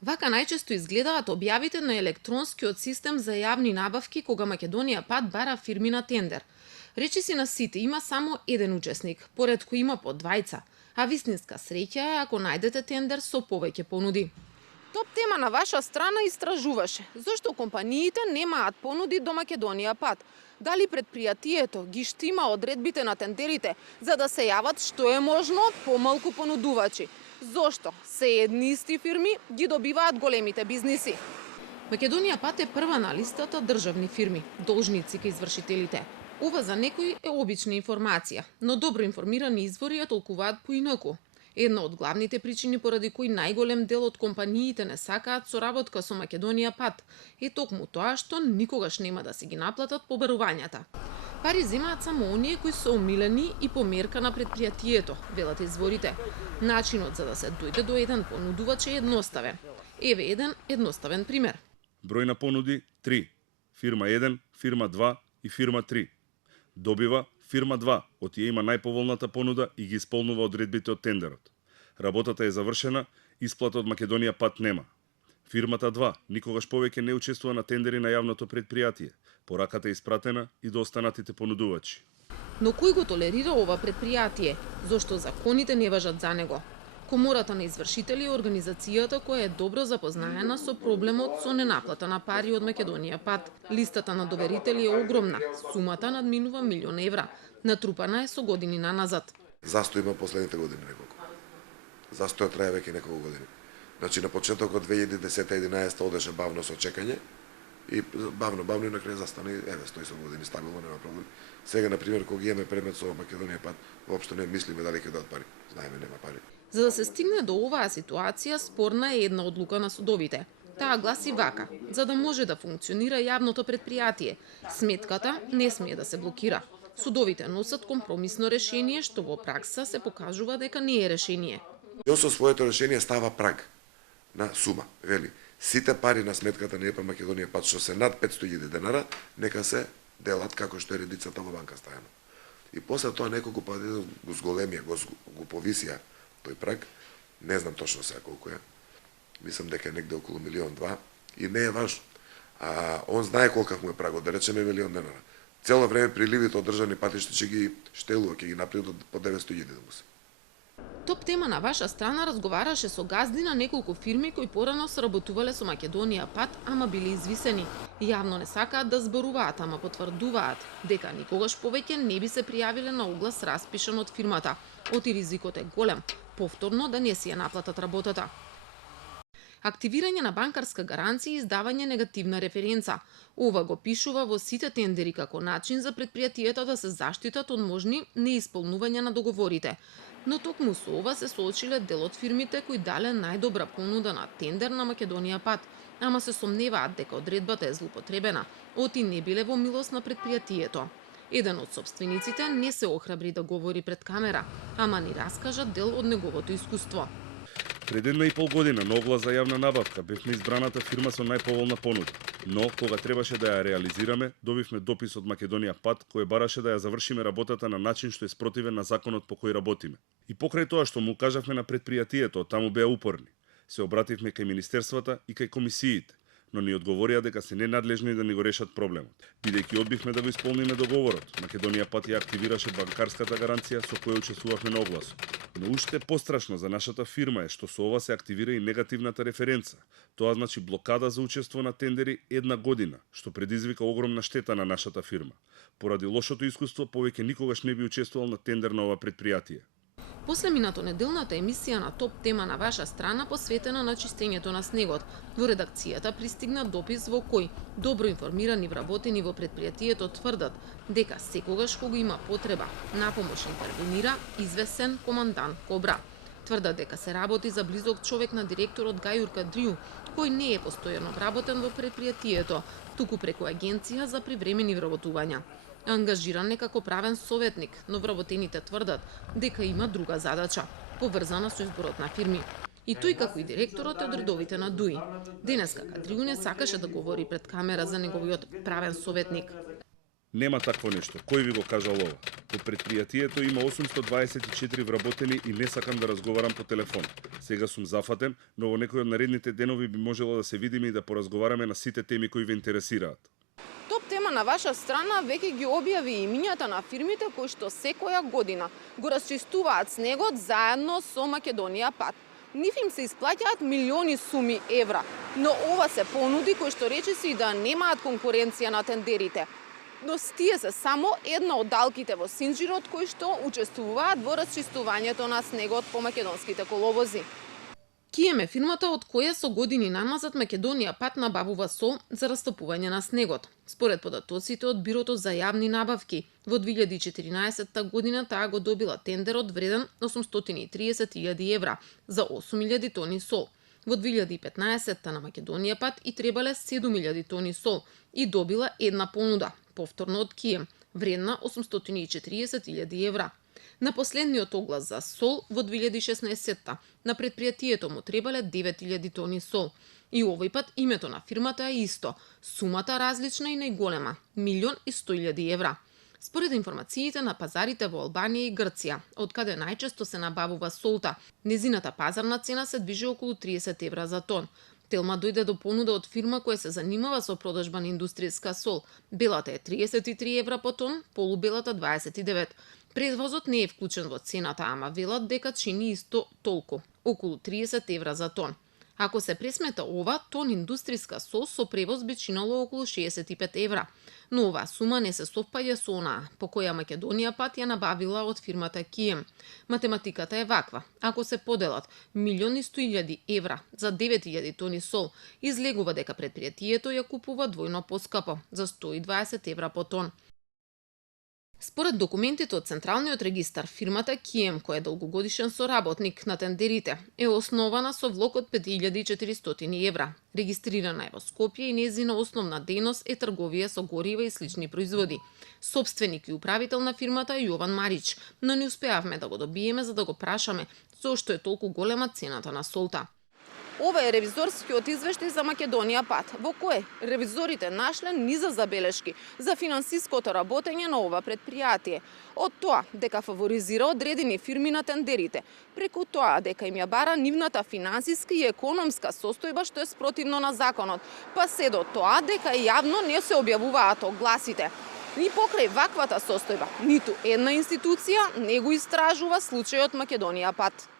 Вака најчесто изгледаат објавите на електронскиот систем за јавни набавки кога Македонија пат бара фирми на тендер. Речиси на сите има само еден учесник, поредко има по двајца, а вистинска среќа е ако најдете тендер со повеќе понуди. Топ тема на ваша страна истражуваше зошто компаниите немаат понуди до Македонија пат. Дали предпријатието ги штима одредбите на тендерите за да се јават што е можно помалку понудувачи? Зошто се едни исти фирми ги добиваат големите бизниси? Македонија пат е прва на листата државни фирми, должници кај извршителите. Ова за некои е обична информација, но добро информирани извори ја толкуваат поинаку. Една од главните причини поради кои најголем дел од компаниите не сакаат соработка со Македонија пат е токму тоа што никогаш нема да си ги наплатат побарувањата. Пари земаат само оние кои се умилени и по мерка на предпријатието, велат изворите. Начинот за да се дојде до еден понудувач е едноставен. Еве еден едноставен пример. Број на понуди 3. Фирма 1, фирма 2 и фирма 3. Добива фирма 2, од тие има најповолната понуда и ги исполнува одредбите од тендерот. Работата е завршена, исплата од Македонија пат нема. Фирмата 2 никогаш повеќе не учествува на тендери на јавното предпријатие. Пораката е испратена и до останатите понудувачи. Но кој го толерира ова предпријатие? Зошто законите не важат за него? Комората на извршители е организацијата која е добро запознаена со проблемот со ненаплата на пари од Македонија пат. Листата на доверители е огромна, сумата надминува милион евра. Натрупана е со години наназад. Застој има последните години неколку. Застојот трае веќе неколку години. Значи на почетокот 2010-11 одеше бавно со чекање и бавно и на крај застана еве стои со години стабилно, нема проблем. Сега на пример кога имаме предмет со Македонија пат, воопшто не мислиме дали ќе дадат пари. Знаеме нема пари. За да се стигне до оваа ситуација, спорна е една одлука на судовите. Таа гласи вака: за да може да функционира јавното предпријатие, сметката не смее да се блокира. Судовите носат компромисно решение што во пракса се покажува дека не е решение. И со своето решение става праг на сума, вели, сите пари на сметката на ЕПА Македонија пат што се над 500.000 денара, нека се делат како што е редицата во банка стајано. И после тоа неколку пати го зголемија, го повисија тој праг, не знам точно сега колку е. Мислам дека е негде околу 1.200.000 и не е важно. Он знае колкав му е прагот, да речеме 1.000.000 денара. Цело време приливите од државни патишта ќе ги штелува, ќе ги направи по 900.000 да му се. Топ тема на ваша страна разговараше со газди на неколку фирми кои порано сработувале со Македонија пат, ама биле извисени. Јавно не сакаат да зборуваат, ама потврдуваат дека никогаш повеќе не би се пријавиле на оглас распишан од фирмата. Оти ризикот е голем, повторно да не си ја наплатат работата. Активирање на банкарска гаранција и издавање негативна референца. Ова го пишува во сите тендери како начин за предпријатието да се заштитат од можни неисполнувања на договорите. Но токму со ова се соочиле дел од фирмите кои дале најдобра понуда на тендер на Македонија пат, ама се сомневаат дека одредбата е злоупотребена, оти не биле во милост на предпријатието. Еден од собствениците не се охрабри да говори пред камера, ама ни раскажа дел од неговото искуство. Пред 1,5 година на оглас за јавна набавка бевме избраната фирма со најповолна понуда. Но, кога требаше да ја реализираме, добивме допис од Македонија пат кој бараше да ја завршиме работата на начин што е спротивен на законот по кој работиме. И покрај тоа што му кажавме на предпријатието, таму беа упорни. Се обративме кај министерствата и кај комисиите, но ни одговорија дека се ненадлежни да ни го решат проблемот. Бидејќи одбивме да го исполниме договорот, Македонија пат ја активираше банкарската гаранција со која учествувавме на огласот. Но уште пострашно за нашата фирма е што со ова се активира и негативната референца. Тоа значи блокада за учество на тендери 1 година, што предизвика огромна штета на нашата фирма. Поради лошото искуство, повеќе никогаш не би учествувал на тендер на ова предпријатие. После минато неделната емисија на топ тема на ваша страна посветена на чистењето на снегот, во редакцијата пристигна допис во кој добро информирани вработени во предпријатието тврдат дека секогаш кога има потреба на помош интервенира извесен командант Кобра. Тврдат дека се работи за близок човек на директорот Гајур Кадрију, кој не е постојано вработен во предпријатието, туку преку агенција за привремени вработувања. Ангажиран е како правен советник, но вработените тврдат дека има друга задача, поврзана со изборот на фирми. И тој како и директорот е од редовите на ДУИ. Денеска Кадрију не сакаше да говори пред камера за неговиот правен советник. Нема такво нешто. Кој ви го кажал ова? Во предпријатието има 824 вработени и не сакам да разговарам по телефон. Сега сум зафатен, но во некој од наредните денови би можело да се видиме и да поразговараме на сите теми кои ве интересираат. Топ тема на ваша страна веќе ги објави имињата на фирмите кои што секоја година го расчистуваат снегот заедно со Македонија Пат. Нив им се исплаќаат милиони суми евра, но ова се понуди кои што речиси да немаат конкуренција на тендерите. Но тие се само една од далките во синџирот кои што учествуваат во расчистувањето на снегот по македонските коловози. Кием е фирмата од која со години намазат Македонија Пат набавува сол за растопување на снегот. Според податоците од Бирото за јавни набавки, во 2014 година таа го добила тендерот вреден 830.000 евра за 8.000 тони сол. Во 2015 на Македонија Пат и требале 7.000 тони сол и добила една понуда, повторно од Кием, вредна 840.000 евра. На последниот оглас за сол во 2016 на предпријатието му требале 9.000 тони сол. И овој пат името на фирмата е исто, сумата различна и најголема – 1.100.000 евра. Според информациите на пазарите во Албанија и Грција, од каде најчесто се набавува солта, незината пазарна цена се движи околу 30 евра за тон. Телма дојде до понуда од фирма која се занимава со продажба на индустријска сол. Белата е 33 евра по тон, полубелата 29. Превозот не е вклучен во цената, ама велат дека чини исто толку, околу 30 евра за тон. Ако се пресмета ова, тон индустријска сол со превоз би чинало околу 65 евра. Но оваа сума не се совпаѓа со онаа по која Македонија Пат ја набавила од фирмата Кием. Математиката е ваква. Ако се поделат 1.100.000 евра за 9.000 тони сол, излегува дека предпријатието ја купува двојно поскапо, за 120 евра по тон. Според документите од Централниот регистар, фирмата Кием, која е долгогодишен соработник на тендерите, е основана со влог од 5.400 евра. Регистрирана е во Скопје и нејзина основна дејност е трговија со горива и слични производи. Собственик и управител на фирмата е Јован Марич, но не успеавме да го добиеме за да го прашаме зошто е толку голема цената на солта. Ова е ревизорскиот извештај за Македонија Пат, во кој ревизорите нашле низа забелешки за финансиското работење на ова предпријатие. Од тоа дека фаворизира одредени фирми на тендерите, преку тоа дека им ја бара нивната финансиска и економска состојба што е спротивно на законот, па се до тоа дека јавно не се објавуваат огласите. Ни покрај ваквата состојба, ниту една институција не го истражува случајот Македонија Пат.